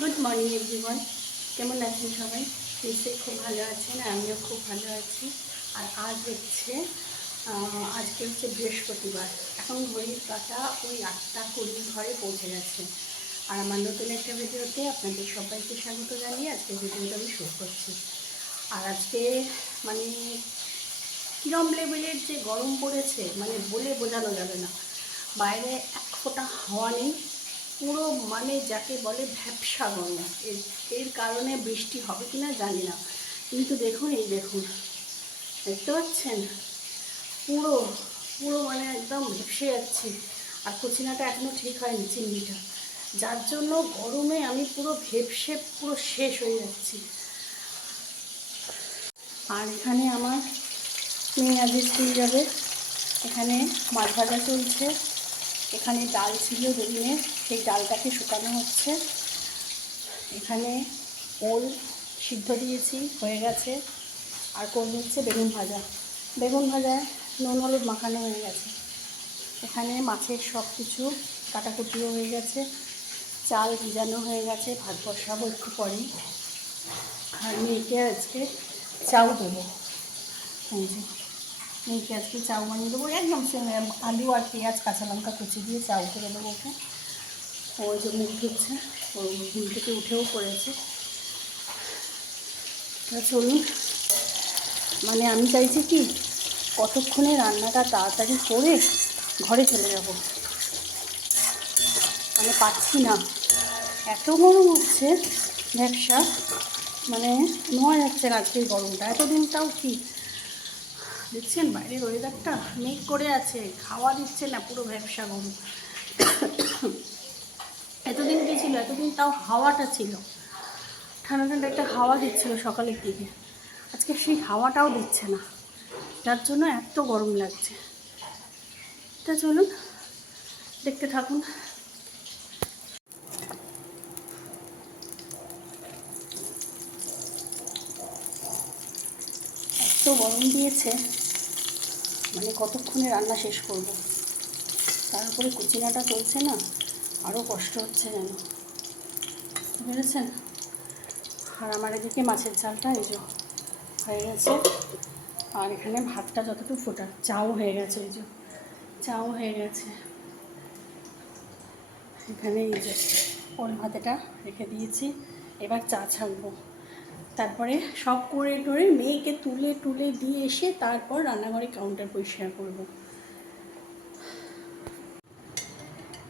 Good morning everyone, কেমন আছেন সবাই? নিশ্চয়ই খুব ভালো আছেন, আমিও খুব ভালো আছি। আর আজকে হচ্ছে বৃহস্পতিবার। এখন ঘড়ির কাঁটা ওই 8:20 ঘরে পৌঁছে গেছে। আর আমার নতুন একটা ভিডিওতে আপনাদের সবাইকে স্বাগত জানিয়ে আজকে ভিডিওটা আমি শুরু করছি। আর আজকে মানে কিরম লেভেলের যে গরম পড়েছে, মানে বলে বোঝানো যাবে না। বাইরে এক ফোঁটা হাওয়া নেই, পুরো মানে যাকে বলে ভ্যাপসা গরম। এর কারণে বৃষ্টি হবে কি না জানি না, কিন্তু দেখুন, এই দেখুন, দেখতে পাচ্ছেন, পুরো পুরো মানে একদম ভেপসে যাচ্ছি। আর কুচিনাটা এখনও ঠিক হয়নি, চিংড়িটা, যার জন্য গরমে আমি পুরো ভেপসে পুরো শেষ হয়ে যাচ্ছি। আর এখানে আমার মেয়ে আজ স্কুল যাবে। এখানে মাছ ভাজা চলছে, এখানে ডাল ছিল দুদিনের, সেই ডালটাকে শুকানো হচ্ছে। এখানে ওল সিদ্ধ দিয়েছি, হয়ে গেছে। আর করবো হচ্ছে বেগুন ভাজা। বেগুন ভাজায় নুন হলুদ মাখানো হয়ে গেছে। এখানে মাছের সব কিছু কাটাকুটিও হয়ে গেছে, চাল ভিজানো হয়ে গেছে, ভাত বসাবো একটু পরেই। আর মেয়েকে আজকে চাউ দেবো, এই যে মেয়েকে আজকে চাউ বানিয়ে দেবো, একদম আলু আর পেঁয়াজ কাঁচা লঙ্কা কুচি দিয়ে চাউ করে দেবো ওকে। ওই যে মুখ ধুচ্ছে, ও ঘুম থেকে উঠেও পড়েছে। চলুন, মানে আমি চাইছি কি, কতক্ষণে রান্নাটা তাড়াতাড়ি করে ঘরে চলে যাব, মানে পাচ্ছি না, এত গরম হচ্ছে ব্যবসা, মানে নোয়া যাচ্ছে না আজকের গরমটা। এতদিনটাও কি দেখছেন বাইরের ওয়েদারটা, মেঘ করে আছে, খাওয়া দিচ্ছে না, পুরো ব্যবসা গরম। এতদিন কী ছিল, এতদিন তাও হাওয়াটা ছিল, ঠান্ডা ঠান্ডা একটা হাওয়া দিচ্ছিল সকালের দিকে। আজকে সেই হাওয়াটাও দিচ্ছে না, যার জন্য এত গরম লাগছে। তা চলুন দেখতে থাকুন। এত গরম দিয়েছে, মানে কতক্ষণে রান্না শেষ করব। তার উপরে কুচিনাটা চলছে না, আরও কষ্ট হচ্ছে যেন, বুঝতে পেরেছেন? আর আমার এদিকে মাছের ঝালটা এই যে হয়ে গেছে। আর এখানে ভাতটা যতটুকু ফোটা, চাও হয়ে গেছে, এই যে চাও হয়ে গেছে। এখানে এই যে ওল ভাতেটা রেখে দিয়েছি, এবার চা ছাড়বো। তারপরে সব করে টোরে মেয়েকে তুলে টুলে দিয়ে এসে তারপর রান্নাঘরে কাউন্টার পরিষ্কার করব।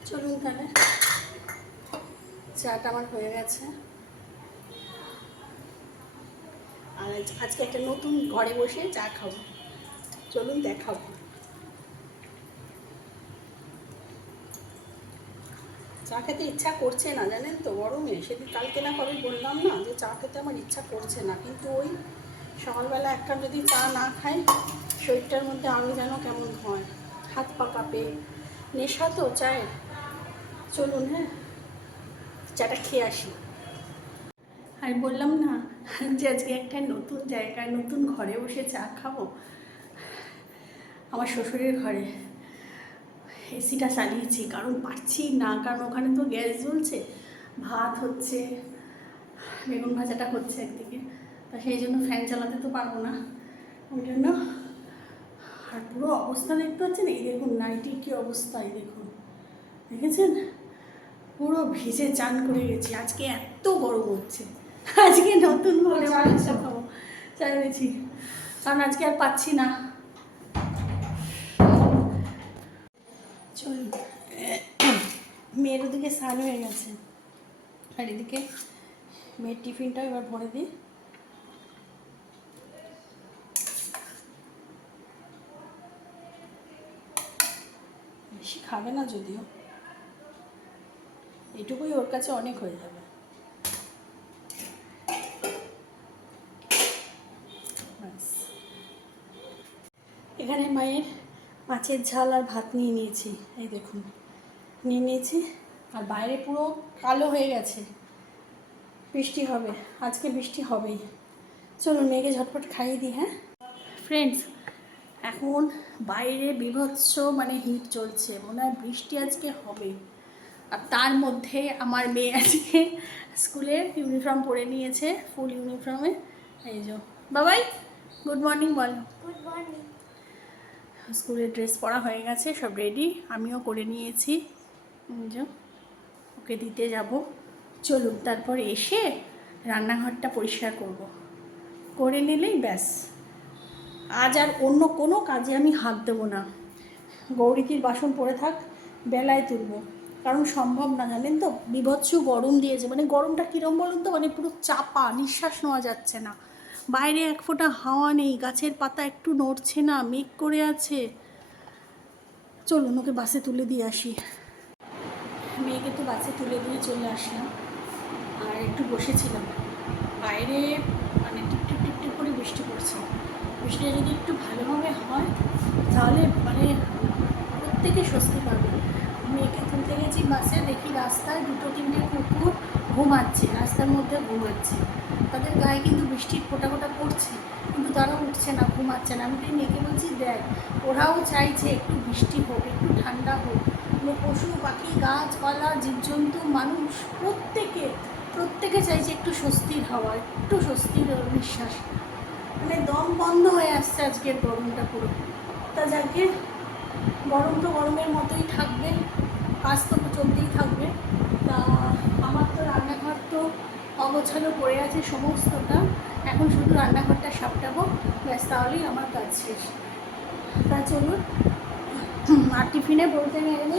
চলুন তাহলে, চাটা আমার হয়ে গেছে। আর আজকে একটা নতুন ঘরে বসে চা খাবো, চলুন দেখাবো। চা খেতে ইচ্ছা করছে না, জানেন তো, গরমে। সেদিন কালকে না কবে বললাম না যে চা খেতে আমার ইচ্ছা করছে না, কিন্তু ওই সকালবেলা এক কাপ যদি চা না খাই, শরীরটার মধ্যে আরও যেন কেমন হয়, হাত পা কাঁপে, নেশা তো চায়ের। চলুন, হ্যাঁ, চাটা খেয়ে আসি। আর বললাম না যে আজকে একটা নতুন জায়গায় নতুন ঘরে বসে চা খাবো, আমার শ্বশুরের ঘরে। এসিটা চালিয়েছি কারণ পারছি না, কারণ ওখানে তো গ্যাস জ্বলছে, ভাত হচ্ছে, বেগুন ভাজাটা হচ্ছে একদিকে, তা সেই জন্য ফ্যান চালাতে তো পারবো না, ওই জন্য। আর পুরো অবস্থা দেখতে পাচ্ছেন, এই দেখুন নাইটির কী অবস্থা, এই দেখুন, দেখেছেন, পুরো ভিজে চান করে গেছি। আজকে এত গরম হচ্ছে, আজকে নতুন ঘরে চা খাবো, চাইছি, কারণ আজকে আর পাচ্ছি না। চলুন, মেয়ের ওদিকে স্নান হয়ে গেছে, আর এদিকে মেয়ের টিফিনটা এবার ভরে দিই। বেশি খাবে না যদিও, এটুকুই ওর কাছে অনেক হয়ে যাবে। এখানে মায়ের মাছের ঝাল আর ভাত নিয়ে নিয়েছি, এই দেখুন নিয়ে নিয়েছি। আর বাইরে পুরো কালো হয়ে গেছে, বৃষ্টি হবে, আজকে বৃষ্টি হবেই। চলুন মেয়েকে ঝটপট খাইয়ে দিই। হ্যাঁ ফ্রেন্ডস, এখন বাইরে বীভৎস মানে হিট চলছে, মনে হয় বৃষ্টি আজকে হবে। আর তার মধ্যে আমার মেয়ে আজকে স্কুলের ইউনিফর্ম পরে নিয়েছে, ফুল ইউনিফর্মে। এই যে বাবাই, গুড মর্নিং বল। Good morning. স্কুলের ড্রেস পরা হয়ে গেছে, সব রেডি, আমিও করে নিয়েছি। যে ওকে দিতে যাব। চলুন, তারপর এসে রান্নাঘরটা পরিষ্কার করব, করে নিলেই ব্যাস। আজ আর অন্য কোনো কাজে আমি হাত দেবো না। গৌরীতির বাসন পড়ে থাক, বেলায় তুলব, কারণ সম্ভব না, জানেন তো, বীভৎস গরম দিয়েছে। মানে গরমটা কীরকম বলুন তো, মানে পুরো চাপা, নিঃশ্বাস নেওয়া যাচ্ছে না। বাইরে এক ফোঁটা হাওয়া নেই, গাছের পাতা একটু নড়ছে না, মেঘ করে আছে। চলুন ওকে বাসে তুলে দিয়ে আসি। মেয়েকে তো বাসে তুলে দিয়ে চলে আসলাম, আর একটু বসেছিলাম। বাইরে মানে টিপটিপ টিপটিপ করে বৃষ্টি পড়ছে। বৃষ্টিটা যদি একটু ভালোভাবে হয় তাহলে মানে প্রত্যেকে স্বস্তি পাবে। মেয়েকে তুলতে গেছি বাসে, দেখি রাস্তায় 2-3টে কুকুর ঘুমাচ্ছে, রাস্তার মধ্যে ঘুমাচ্ছে। তাদের গায়ে কিন্তু বৃষ্টির ফোঁটা ফোঁটা পড়ছে, কিন্তু তারা উঠছে না, ঘুমাচ্ছে না। আমি তাই মেয়েকে বলছি, দেখ, ওরাও চাইছে একটু বৃষ্টি হোক, একটু ঠান্ডা হোক। পশু পাখি, গাছপালা, জীবজন্তু, মানুষ, প্রত্যেকে চাইছে একটু স্বস্তির হাওয়া, একটু স্বস্তির নিঃশ্বাস। মানে দম বন্ধ হয়ে আসছে আজকের গরমটা পুরো। তা যাকে, গরম তো গরমের মতোই থাকবে, কাজ তো চলতেই থাকবে। তা আমার তো রান্নাঘর তো অগোছালো পড়ে আছে সমস্তটা, এখন শুধু রান্নাঘরটা সাপটাবো, ব্যাস, তাহলেই আমার কাজ শেষ। তা চলুন। আর টিফিনে বলতে গেলে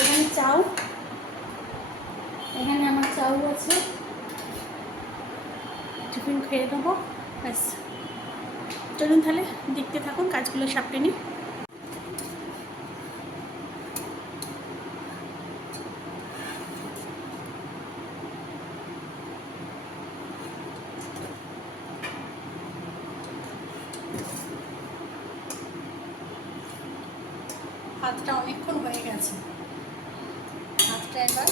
এখানে চাউ, এখানে আমার চাউ আছে, টিফিন খেয়ে নেবো, ব্যাস। চলুন তাহলে দেখতে থাকুন, কাজগুলো সাপটে নিই। ভাতটা অনেকক্ষণ হয়ে গেছে, ভাতটা এবার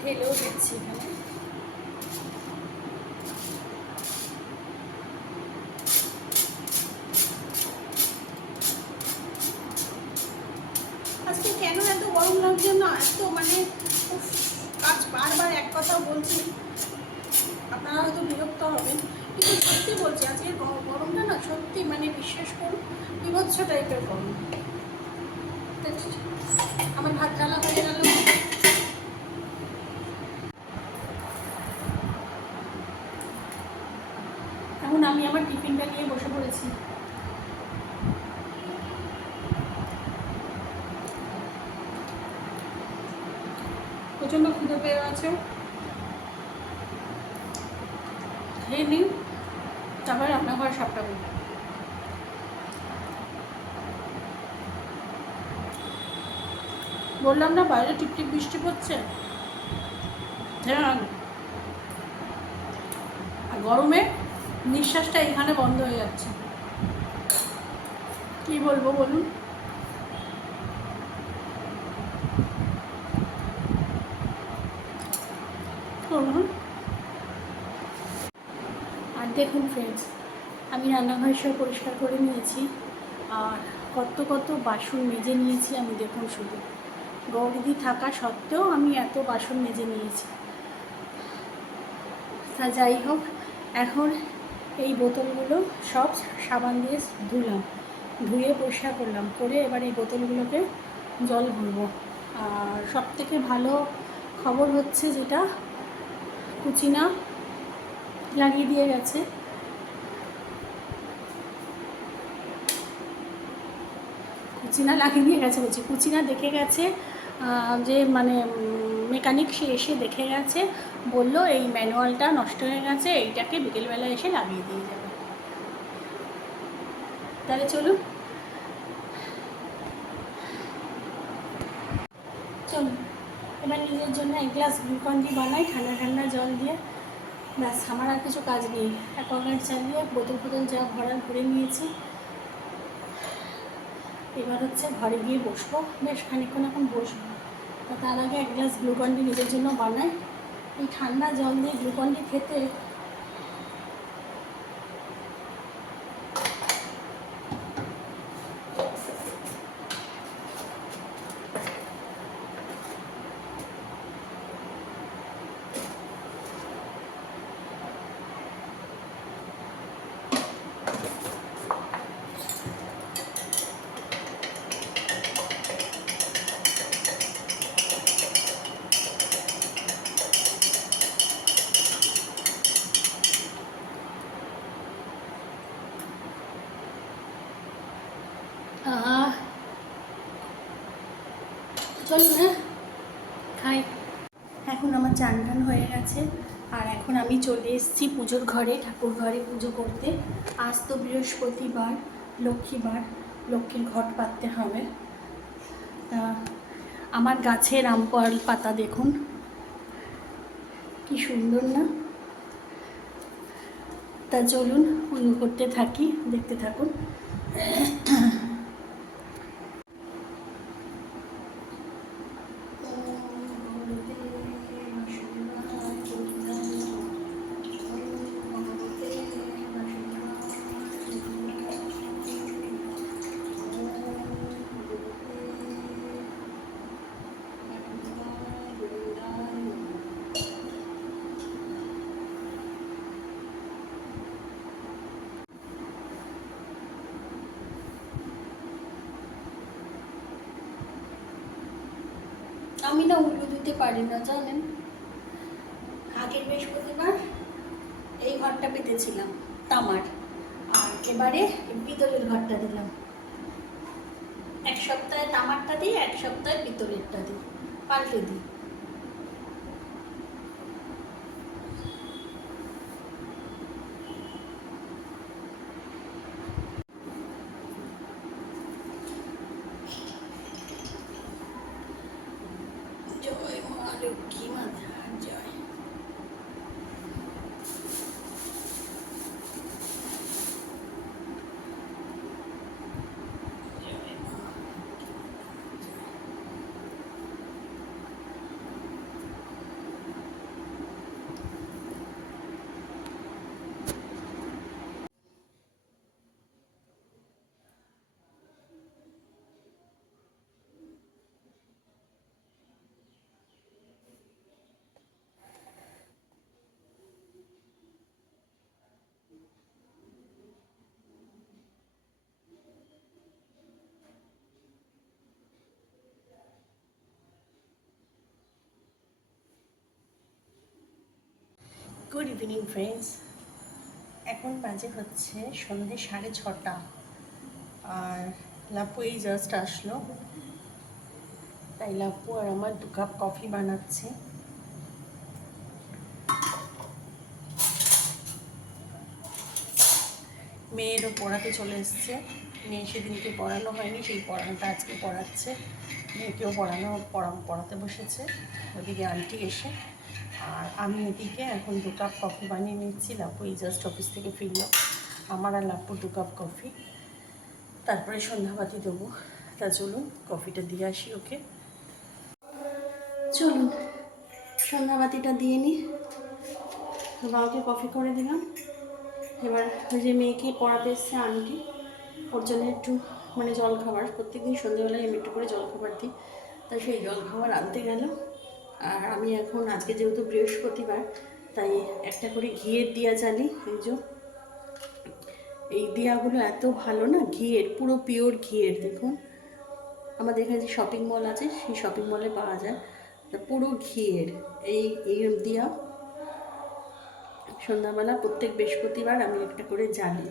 ঢেলেও দিচ্ছি এখানে। আজকে কেন এত গরম লাগছে না, এত মানে কাজ বারবার এক কথা বলছি, আপনারা হয়তো বিরক্ত হবেন, কিন্তু সত্যি বলছি, আজকে গরমটা না সত্যি মানে বিশ্বাস করুন বিভৎস টাইপের গরম। আমার ভাত ঢালা হয়ে গেল। এখন আমি আমার টিফিনটা নিয়ে বসে পড়েছি। প্রচণ্ড ক্ষুধে পেয়ে আছে, খেয়ে নিন, তারপরে রান্নাঘর সাপটাবো। বললাম না বাইরে টিপটিপ বৃষ্টি পড়ছে, হ্যাঁ, আর গরমে নিঃশ্বাসটা এখানে বন্ধ হয়ে যাচ্ছে। কি বলবো বলুন। আর দেখুন ফ্রেন্ডস, আমি রান্নাঘর সব পরিষ্কার করে নিয়েছি, আর কত বাসন মেজে নিয়েছি আমি, দেখুন শুধু। গৌরীদি থাকা সত্ত্বেও আমি এত বাসন মেজে নিয়েছি। তা যাই হোক, এখন এই বোতলগুলো সব সাবান দিয়ে ধুলাম, ধুয়ে পরিষ্কার করলাম, করে এবার এই বোতলগুলোকে জল ভরবো। আর সবথেকে ভালো খবর হচ্ছে যেটা, কুচিনা লাগিয়ে দিয়ে গেছে। কুচিনা দেখে গেছে, যে মানে মেকানিক সে এসে দেখে গেছে, বলল এই ম্যানুয়ালটা নষ্ট হয়ে গেছে, এইটাকে বিকেলবেলা এসে লাগিয়ে দিয়ে যাবে। তাহলে চলুন এবার নিজের জন্য এক গ্লাস গ্লুকন-ডি বানাই ঠান্ডা জল দিয়ে, ব্যাস, আমার আর কিছু কাজ নেই। অ্যাকোয়াগার্ড চালিয়ে বোতল যা ভরার ভরে নিয়েছি। এবার হচ্ছে ঘরে গিয়ে বসবো, বেশ খানিকক্ষণ এখন বসবো। তার আগে এক গ্লাস গ্লুকন-ডি নিজের জন্য বানাই। এই ঠান্ডা জল দিয়ে গ্লুকন-ডি খেতে চলুন হ্যাঁ খাই। এখন আমার চান টান হয়ে গেছে, আর এখন আমি চলে এসেছি পুজোর ঘরে, ঠাকুর ঘরে পুজো করতে। আজ তো বৃহস্পতিবার, লক্ষ্মীবার, লক্ষ্মীর ঘট পাততে হবে। তা আমার গাছের আমপাল পাতা দেখুন কি সুন্দর না? তা চলুন পুজো করতে থাকি, দেখতে থাকুন। আমি না উল্টো দিতে পারি না জানেন। আগের বৃহস্পতিবার এই ঘরটা পেতেছিলাম তামার, আর এবারে পিতলের ঘরটা দিলাম। এক সপ্তাহে তামারটা দিই, এক সপ্তাহে পিতলেরটা দিই, পাল্টে দিই। জয় মা লক্ষ্মী মাতা জয়। গুড ইভিনিং ফ্রেন্ডস, এখন বাজে হচ্ছে সন্ধ্যে 6:30, আর লাপু এই জাস্ট আসলো, তাই লাপু আর আমার 2 কাপ কফি বানাচ্ছে। মেয়েরও পড়াতে চলে এসছে, মেয়ে সেদিনকে পড়ানো হয়নি, সেই পড়ানোটা আজকে পড়াচ্ছে। মেয়েকেও পড়াতে বসেছে ওদিকে আন্টি এসে, আর আমি এদিকে এখন 2 কাপ কফি বানিয়ে নিচ্ছি। লাপু এই জাস্ট অফিস থেকে ফিরলো, আমার আর লাপুর 2 কাপ কফি, তারপরে সন্ধ্যাবাতি দেবো। তা চলুন কফিটা দিয়ে আসি ওকে। চলুন সন্ধ্যাবাতিটা দিয়ে নিই। বাবাকে কফি করে দিলাম। এবার ওই যে মেয়েকে পড়াতে এসছে আন্টি, ওর জন্য একটু মানে জলখাবার, প্রত্যেকদিন সন্ধ্যেবেলায় আমি একটু করে জলখাবার দিই, তাই সেই জলখাবার আনতে গেল। আর আমি এখন আজকে যেহেতু বৃহস্পতিবার, তাই একটা করে ঘিয়ের দিয়া জ্বালি। এই দিয়াগুলো এত ভালো না, ঘিয়ের, পুরো পিওর ঘিয়ের। দেখুন আমাদের এখানে যে শপিং মল আছে, সেই শপিং মলে পাওয়া যায়, তা পুরো ঘিয়ের এই দিয়া সন্ধ্যাবেলা প্রত্যেক বৃহস্পতিবার আমি একটা করে জ্বালি।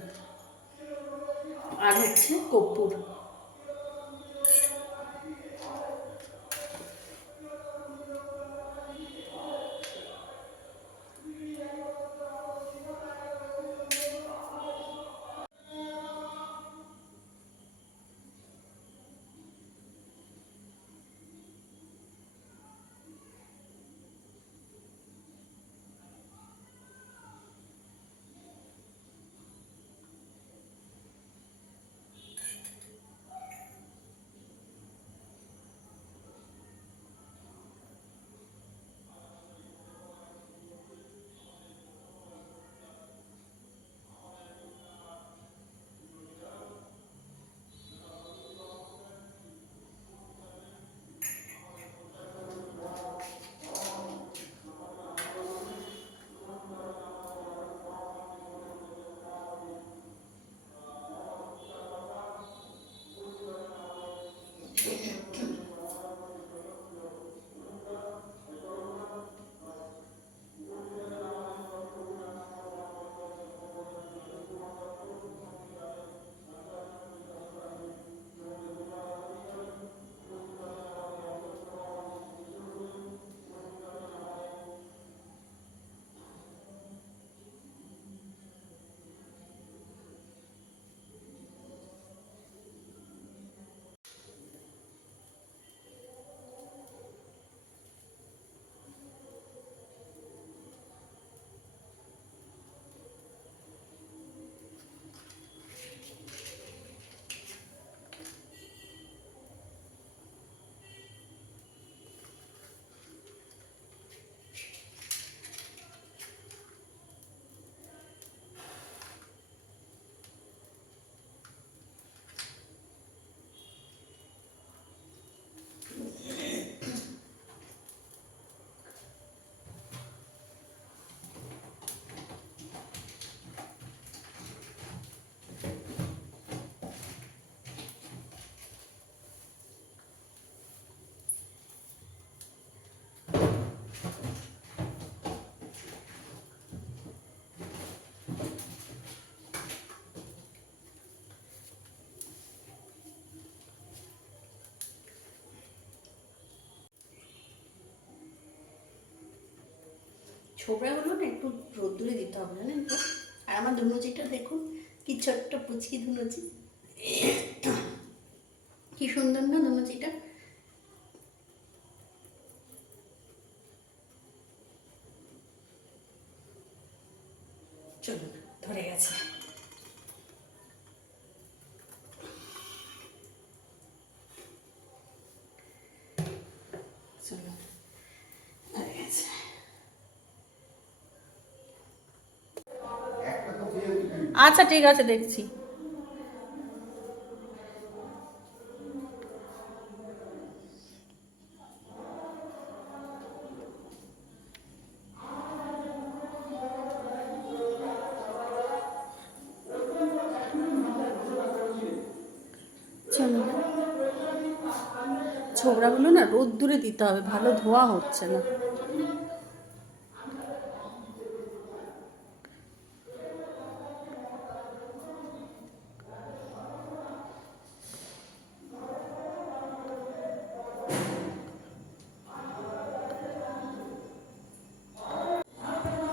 আর হচ্ছে কর্পূর। ছোবড়াগুলো না একটু রোদ্দুরে দিতে হবে, জানেন তো। আর আমার ধুনুচিটা দেখুন, কি ছোট্ট পুচকি ধুনুচি, কি সুন্দর না ধুনুচিটা। চলুন, ধরে গেছে। চলুন, ধরে গেছে। আচ্ছা ঠিক আছে, দেখছি। চলো, ছোবড়াগুলো না রোদ্দুরে দিতে হবে, ভালো ধোয়া হচ্ছে না।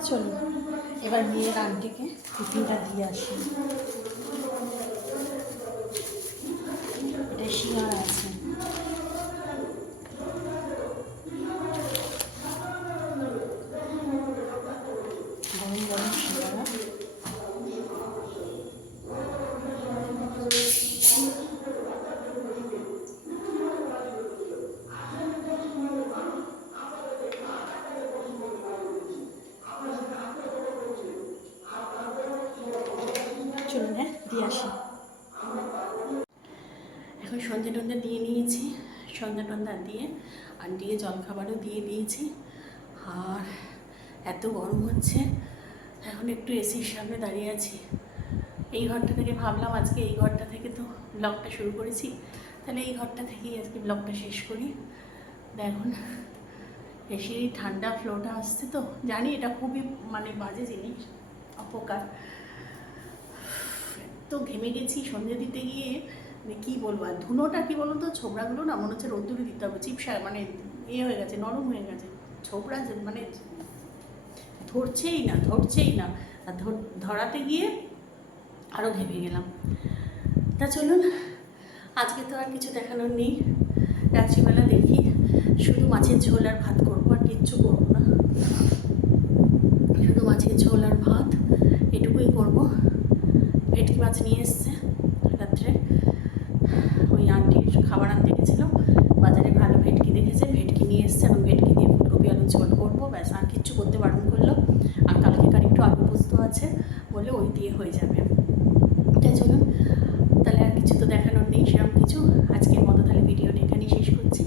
চলো, এবার মেয়ের আন্টিকে টিফিনটা দিয়ে আসি। এটা শিঙাড়া আছে। গরম গরম শিঙাড়া। চলুন, হ্যাঁ দিয়ে আসি। এখন সন্ধ্যে টন্ধে দিয়ে নিয়েছি, সন্ধ্যা টন্ধা দিয়ে আন্টিকে জলখাবারও দিয়ে দিয়েছি। আর এত গরম হচ্ছে, এখন একটু এসির সামনে দাঁড়িয়ে আছি। এই ঘরটা থেকে ভাবলাম আজকে এই ঘরটা থেকে তো ব্লগটা শুরু করেছি, তাহলে এই ঘরটা থেকেই আজকে ব্লগটা শেষ করি। দেখুন, এসির ঠান্ডা ফ্লোটা আসছে, তো জানি এটা খুবই মানে বাজে জিনিস, অপকার। তো ঘেমে গেছি সন্ধ্যে দিতে গিয়ে, মানে কী বলবো। আর ধুনোটা কী বলুন তো, ছোবড়াগুলো না মনে হচ্ছে রোদ্দুরে দিতে হবে, চিপসা মানে হয়ে গেছে, নরম হয়ে গেছে ছোবড়া, মানে ধরছেই না। আর ধরাতে গিয়ে আরও ঘেমে গেলাম। তা চলুন, আজকে তো আর কিছু দেখানোর নেই। রাত্রিবেলা দেখি শুধু মাছের ঝোল আর ভাত করবো, আর কিচ্ছু করবো না। শুধু মাছের ঝোল আর ভাত এটুকুই করবো। ভেটকি মাছ নিয়ে এসছে রাত্রে, ওই আন্টির খাবার আনতে গেছিল বাজারে, ভালো ভেটকি দেখেছে, ভেটকি নিয়ে এসছে। এখন ভেটকি দিয়ে ফুলকপি আলু ঝোল করবো, ব্যাস। আর কিচ্ছু করতে বারণ করলো। আর কালকেকার একটু আলু পোস্ত আছে, বলে ওই দিয়ে হয়ে যাবে। তাই চলুন, তাহলে আর কিছু তো দেখানোর নেই সেরকম কিছু। আজকের মতো তাহলে ভিডিওটা এখানেই শেষ করছি।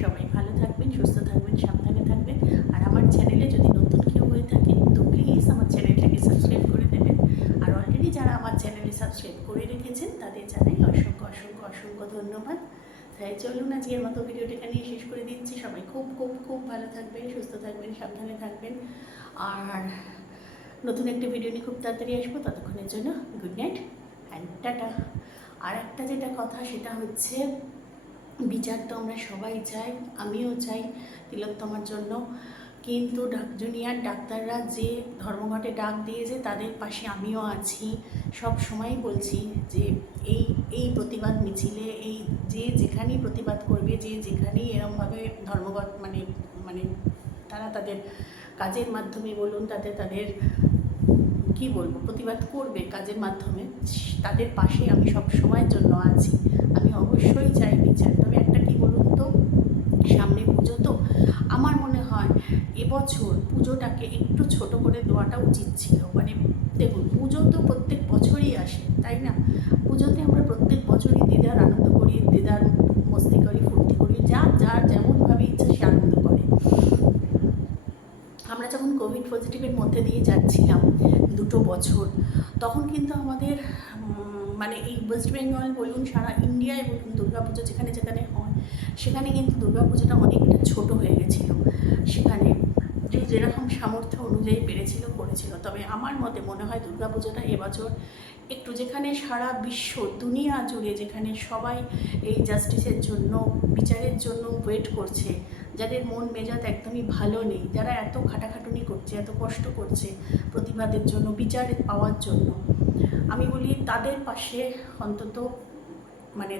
সবাই ভালো থাকবেন, সুস্থ থাকবেন, সাবধানে থাকবেন। আর আমার চ্যানেলে যদি নতুন কেউ হয়ে থাকে তো প্লিজ আমার চ্যানেলটাকে সাবস্ক্রাইব করে দেবেন। আর অলরেডি যারা আমার চ্যানেলে সাবস্ক্রাইব করে রেখেছেন তাদের জানাই অসংখ্য অসংখ্য অসংখ্য ধন্যবাদ। তাই চলুন, আজকের মতো ভিডিওটা এখানেই শেষ করে দিচ্ছি। সবাই খুব খুব খুব ভালো থাকবেন, সুস্থ থাকবেন, সাবধানে থাকবেন। আর নতুন একটা ভিডিও নিয়ে খুব তাড়াতাড়ি আসবো। ততক্ষণের জন্য গুড নাইট অ্যান্ড টাটা। আর একটা যেটা কথা, সেটা হচ্ছে বিচার তো আমরা সবাই চাই, আমিও চাই তিলোত্তমার জন্য। কিন্তু জুনিয়র ডাক্তাররা যে ধর্মঘটে ডাক দিয়েছে তাদের পাশে আমিও আছি। সব সময় বলছি যে এই এই প্রতিবাদ মিছিলে, এই যে যেখানেই প্রতিবাদ করবে, যে যেখানেই এরমভাবে ধর্মঘট মানে মানে তারা তাদের কাজের মাধ্যমে বলুন, তাদের কী বলবো, প্রতিবাদ করবে কাজের মাধ্যমে, তাদের পাশে আমি সব সময়ের জন্য আছি। আমি অবশ্যই চাই বিচার। তবে একটা কী বলুন তো, সামনে পুজো তো, আমার মনে হয় এবছর পুজোটাকে একটু ছোট করে দেওয়াটা উচিত ছিল। মানে দেখুন, পুজো তো প্রত্যেক বছরই আসে, তাই না? পুজোতে আমরা প্রত্যেক বছরই দিদার আনন্দ করি, দিদার মস্তি করি, ফুর্তি করি, যার যেমনভাবে ইচ্ছা সে আনন্দ করে। আমরা যখন কোভিড পজিটিভের মধ্যে দিয়ে যাচ্ছিলাম 2 বছর, তখন কিন্তু আমাদের মানে এই ওয়েস্ট বেঙ্গল বলুন, সারা ইন্ডিয়ায় বলুন, দুর্গাপুজো যেখানে যেখানে হয় সেখানে কিন্তু দুর্গাপুজোটা অনেকটা ছোট হয়ে গেছিলো। সেখানে যেরকম সামর্থ্য অনুযায়ী পেরেছিল করেছিল। তবে আমার মতে মনে হয় দুর্গাপুজোটা এবছর একটু, যেখানে সারা বিশ্ব দুনিয়া জুড়ে যেখানে সবাই এই জাস্টিসের জন্য, বিচারের জন্য ওয়েট করছে, যাদের মন মেজাজ একদমই ভালো নেই, যারা এত খাটাখাটুনি করছে, এত কষ্ট করছে প্রতিবাদের জন্য, বিচার পাওয়ার জন্য, আমি বলি তাদের পাশে অন্তত মানে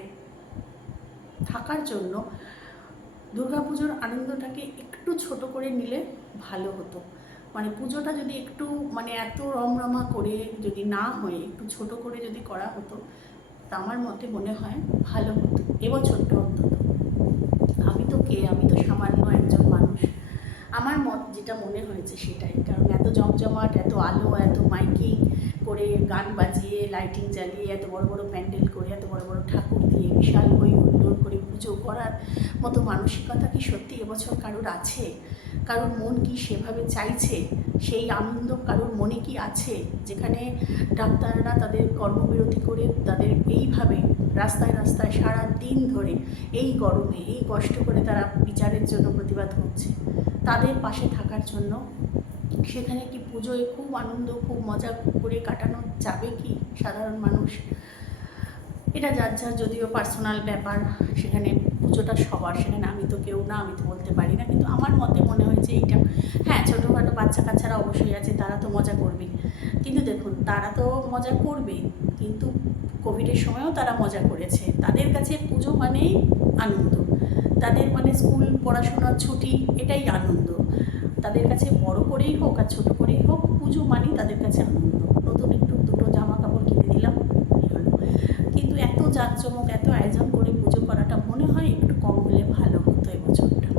থাকার জন্য দুর্গাপুজোর আনন্দটাকে একটু ছোট করে নিলে ভালো হতো। মানে পুজোটা যদি একটু মানে এত রমরমা করে যদি না হয়ে একটু ছোট করে যদি করা হতো, তা আমার মতে মনে হয় ভালো হতো এবছরটা অন্তত। আমি তো সামান্য একজন মানুষ, আমার মত যেটা মনে হয়েছে সেটাই। কারণ এত জমজমাট, এত আলো, এত মাইকিং করে, গান বাজিয়ে, লাইটিং জ্বালিয়ে, এত বড় বড় প্যান্ডেল করে, এত বড় বড় ঠাকুর দিয়ে বিশাল হই হুল্লোড় করে পুজো করার মতো মানসিকতা কি সত্যি এবছর কারোর আছে? কারোর মন কি সেভাবে চাইছে? সেই আনন্দ কারোর মনে কি আছে? যেখানে ডাক্তাররা তাদের কর্মবিরতি করে তাদের এইভাবে রাস্তায় রাস্তায় সারা দিন ধরে এই গরমে এই কষ্ট করে তারা বিচারের জন্য প্রতিবাদ করছে, তাদের পাশে থাকার জন্য সেখানে কি পুজোয় খুব আনন্দ, খুব মজা করে কাটানো যাবে কি সাধারণ মানুষ? এটা যার যার যদিও পার্সোনাল ব্যাপার, সেখানে পুজোটা সবার, সেখানে আমি তো কেউ না, আমি তো বলতে পারি না। কিন্তু আমার মতে মনে হয়েছে এইটা, হ্যাঁ ছোটোখাটো বাচ্চা কাচ্চারা অবশ্যই আছে, তারা তো মজা করবে, কিন্তু দেখুন তারা তো মজা করবে, কিন্তু কোভিডের সময়ও তারা মজা করেছে। তাদের কাছে পুজো মানেই আনন্দ, তাদের মানে স্কুল পড়াশোনার ছুটি, এটাই আনন্দ। তাদের কাছে বড় করেই হোক আর ছোটো করেই হোক, পুজো মানেই তাদের কাছে আনন্দ। নতুন একটু দুটো জামা কাপড় কিনে দিলাম হলো। কিন্তু এত জাঁকজমক, এত আয়োজন করে পুজো করাটা মনে হয় একটু কম হলে ভালো হতো এবছরটা।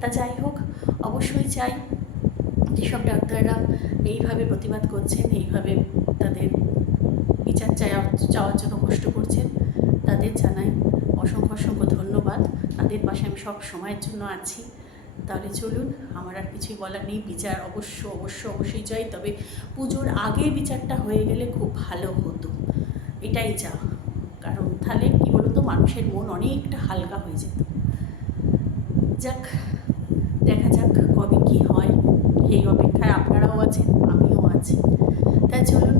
তা যাই হোক, অবশ্যই চাই যেসব ডাক্তাররা এইভাবে প্রতিবাদ করছেন, এইভাবে তাদের বিচার চাওয়ার জন্য কষ্ট করছেন, তাদের জানাই অসংখ্য অসংখ্য ধন্যবাদ। তাদের পাশে আমি সব সময়ের জন্য আছি। তাহলে চলুন, আমার আর কিছুই বলার নেই। বিচার অবশ্যই চাই, তবে পুজোর আগে বিচারটা হয়ে গেলে খুব ভালো হতো, এটাই যা। কারণ তাহলে কী বলতো, মানুষের মন অনেকটা হালকা হয়ে যেত। যাক, দেখা যাক কবে কী হয়, এই অপেক্ষায় আপনারাও আছেন, আমিও আছি। তাই চলুন,